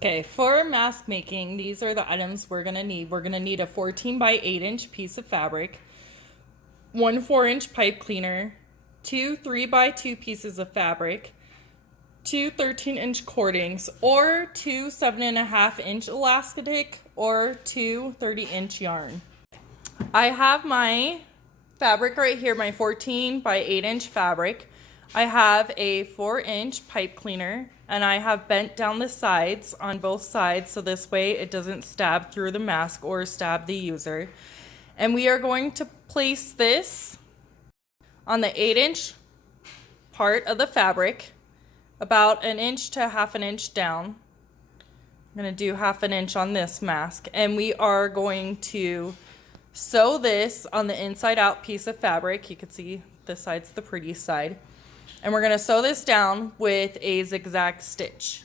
Okay, for mask making, these are the items we're gonna need. We're gonna need a 14 by 8-inch piece of fabric, one 4-inch pipe cleaner, two 3 by 2 pieces of fabric, two 13-inch cordings, or two 7.5-inch elastic, or two 30-inch yarn. I have my fabric right here, my 14 by 8-inch fabric. I have a 4-inch pipe cleaner, and I have bent down the sides on both sides so this way it doesn't stab through the mask or stab the user. And we are going to place this on the 8-inch part of the fabric, about 1 inch to 1/2 inch down. I'm going to do 1/2 inch on this mask, and we are going to sew this on the inside out piece of fabric. You can see this side's the pretty side. And we're going to sew this down with a zigzag stitch.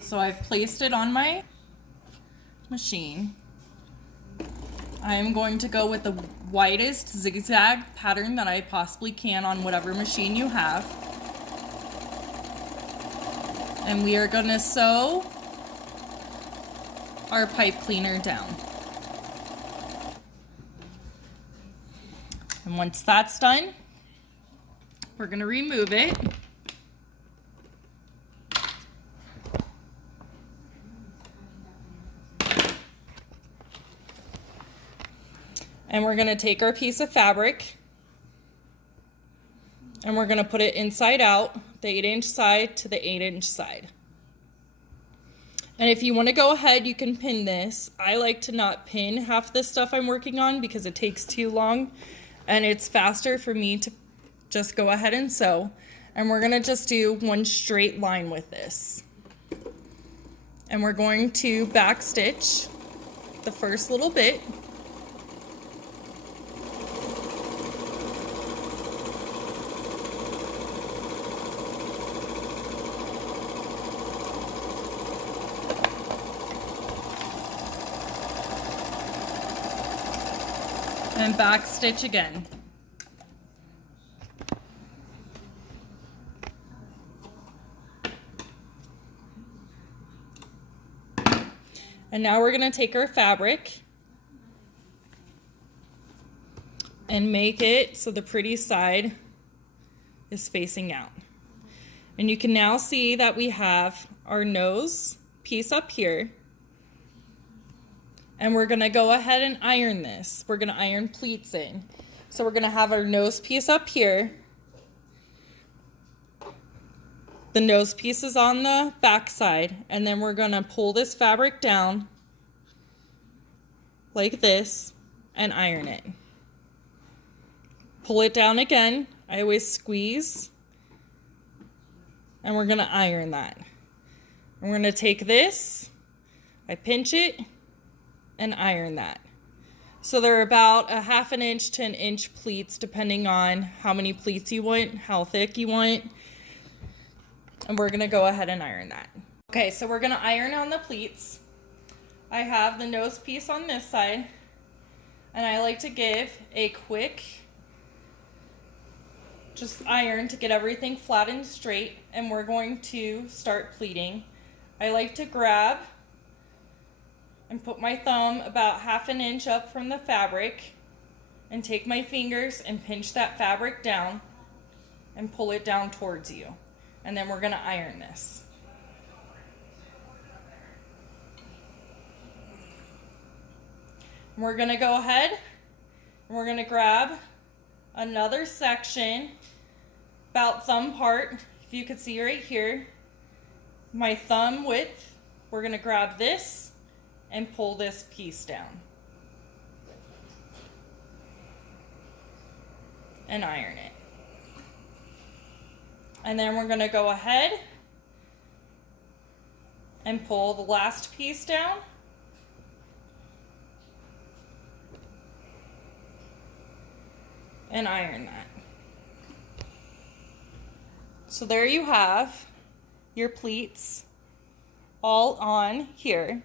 So I've placed it on my machine. I'm going to go with the widest zigzag pattern that I possibly can on whatever machine you have. And we are going to sew our pipe cleaner down. And once that's done, we're going to remove it. And we're going to take our piece of fabric and we're going to put it inside out, the 8-inch side to the 8-inch side. And if you want to go ahead, you can pin this. I like to not pin half the stuff I'm working on because it takes too long and it's faster for me to just go ahead and sew. And we're going to just do one straight line with this. And we're going to back stitch the first little bit. And back stitch again. And now we're going to take our fabric and make it so the pretty side is facing out. And you can now see that we have our nose piece up here. And we're going to go ahead and iron this. We're going to iron pleats in. So we're going to have our nose piece up here. The nose piece is on the back side, and then we're going to pull this fabric down like this and iron it. Pull it down again. I always squeeze, and we're going to iron that. And we're going to take this, I pinch it, and iron that. So they're about 1/2 inch to 1 inch pleats depending on how many pleats you want, how thick you want. And we're gonna go ahead and iron that. Okay, so we're gonna iron on the pleats. I have the nose piece on this side, and I like to give a quick just iron to get everything flat and straight, and we're going to start pleating. I like to grab and put my thumb about 1/2 inch up from the fabric and take my fingers and pinch that fabric down and pull it down towards you. And then we're going to iron this. And we're going to go ahead and we're going to grab another section about thumb part. If you could see right here, my thumb width, we're going to grab this and pull this piece down and iron it. And then we're going to go ahead and pull the last piece down and iron that. So there you have your pleats all on here.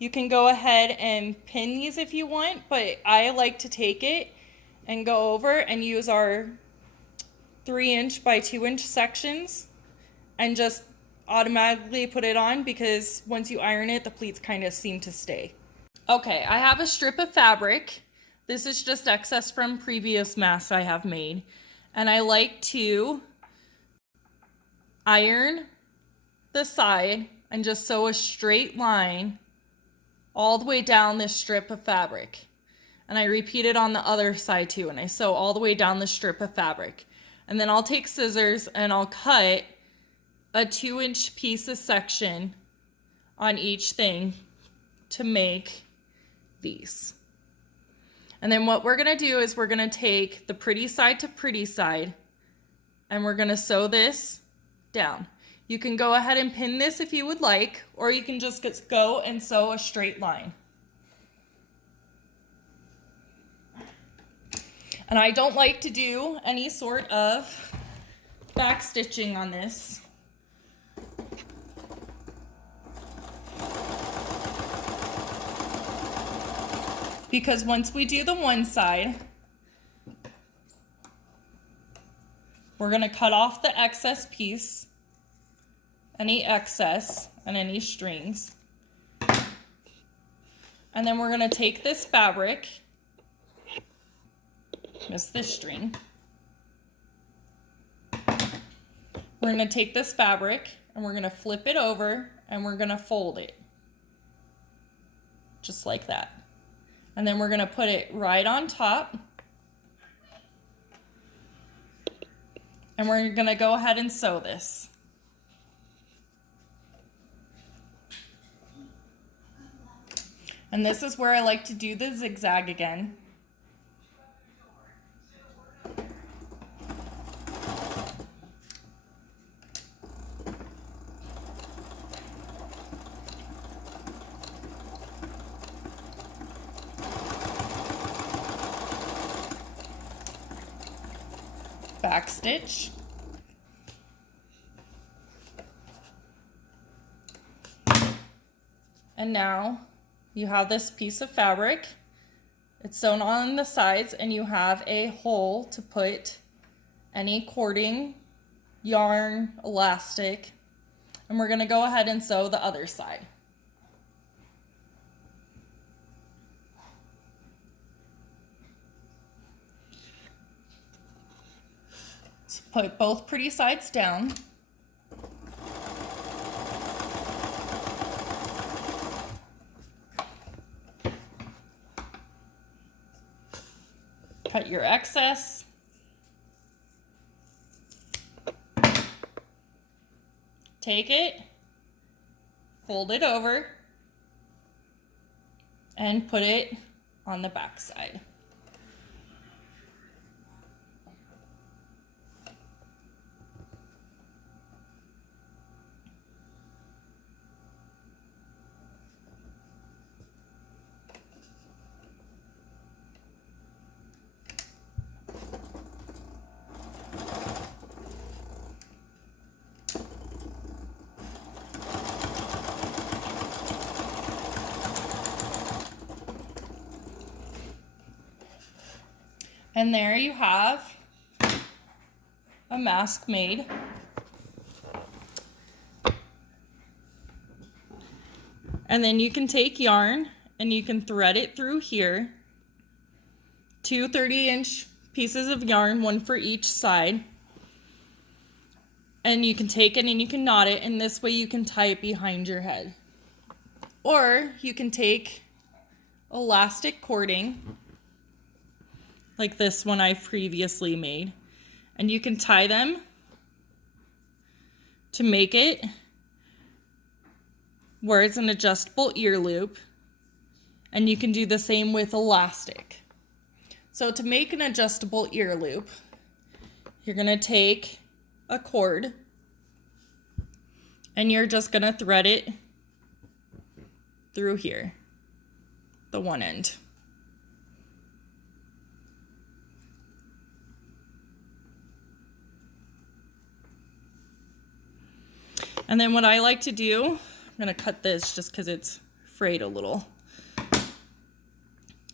You can go ahead and pin these if you want, but I like to take it and go over and use our 3 inch by 2 inch sections and just automatically put it on because once you iron it, the pleats kind of seem to stay. Okay, I have a strip of fabric. This is just excess from previous masks I have made. And I like to iron the side and just sew a straight line all the way down this strip of fabric. And I repeat it on the other side too, and I sew all the way down the strip of fabric. And then I'll take scissors and I'll cut a 2-inch piece of section on each thing to make these. And then what we're gonna do is we're gonna take the pretty side to pretty side and we're gonna sew this down. You can go ahead and pin this if you would like, or you can just go and sew a straight line. And I don't like to do any sort of back stitching on this. Because once we do the one side, we're gonna cut off the excess piece, any excess and any strings. And then we're gonna take this fabric, just this string. We're gonna take this fabric and we're gonna flip it over and we're gonna fold it. Just like that. And then we're gonna put it right on top. And we're gonna go ahead and sew this. And this is where I like to do the zigzag again. Back stitch. And now you have this piece of fabric. It's sewn on the sides and you have a hole to put any cording, yarn, elastic, and we're gonna go ahead and sew the other side. So put both pretty sides down. Cut your excess. Take it, fold it over, and put it on the back side. And there you have a mask made. And then you can take yarn and you can thread it through here. 2 30-inch pieces of yarn, one for each side. And you can take it and you can knot it, and this way you can tie it behind your head. Or you can take elastic cording, like this one I previously made, and you can tie them to make it where it's an adjustable ear loop, and you can do the same with elastic. So to make an adjustable ear loop, you're gonna take a cord and you're just gonna thread it through here, the one end. And then what I like to do, I'm gonna cut this just because it's frayed a little,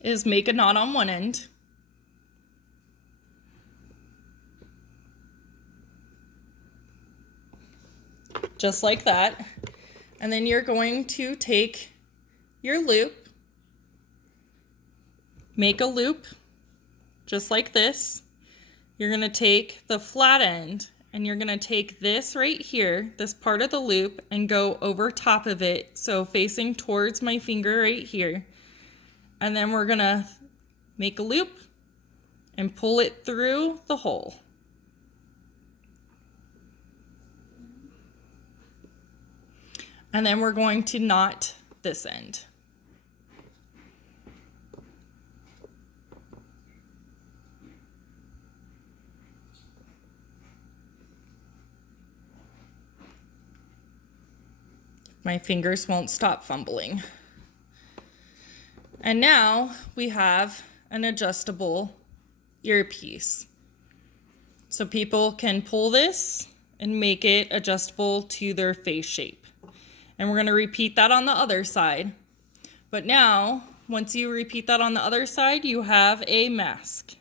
is make a knot on one end. just like that. And then you're going to take your loop, make a loop just like this. You're going to take the flat end and you're going to take this right here, this part of the loop, and go over top of it, so facing towards my finger right here. And then we're going to make a loop and pull it through the hole. And then we're going to knot this end. My fingers won't stop fumbling. And now we have an adjustable earpiece. So people can pull this and make it adjustable to their face shape. And we're going to repeat that on the other side. But now, once you repeat that on the other side, you have a mask.